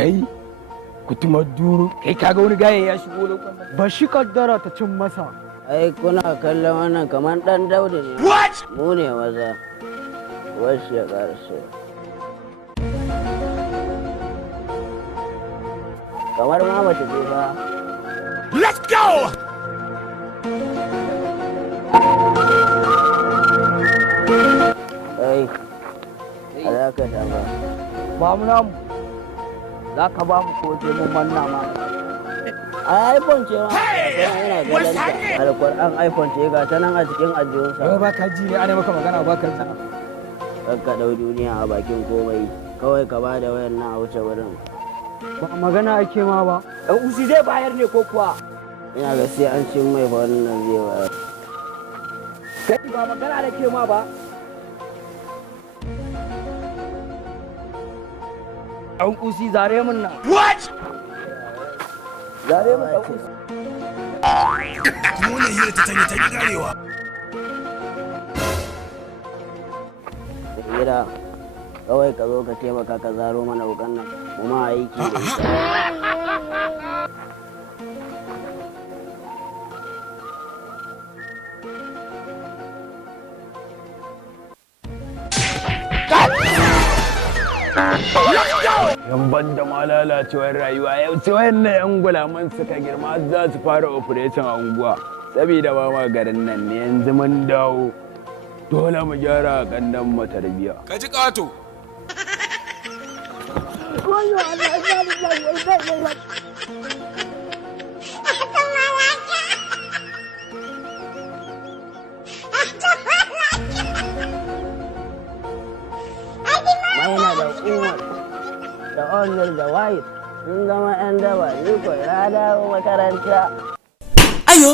kai kutumar duru kai kaga wani gaye ya shigo lokacin ba shi kaddara ta cin masa. Ai kuna kallon wannan kamar dan Daudu ne. Mu ne maza. Wasu ya ƙarshe. Kamar ma mace ce fa. let's go Ai, alaka ta ba. Ba mu namu. Za ka ba mu ko je mun manna ma. A iPhone ce ma. Yana galanta. Alƙur'an iPhone ce ga ta nan a cikin ajiyunsa. ba ka ji ne ana maka magana ba ka ji Ka ɗau duniya a bakin komai. Kawai ka ba da wayan nan a wuce wurin. Ba magana ake ma ba. dan usi zai bayar ne ko kuwa Ina ga sai an cin mai ba wannan zai bayar. kai ba magana da ke ma ba dan usi zare mun nan Zare mu ɗan usi. Wannan hira ta tanye ta ki karewa. Gida, kawai ka zo ka taimaka ka zaro mana wukan nan. Kuma aiki da ita. yan banda ma lalacewar rayuwa yau sai wayannan yan gulaman suka girma za su fara operation a unguwa saboda ba ma garin nan ne yanzu mun dawo dole mu gyara kandan mu tarbiya Ka ji ƙato. Maina da Umar da Onur da Wahid sun zama 'yan daba ni ko na dawo makaranta. Ayo.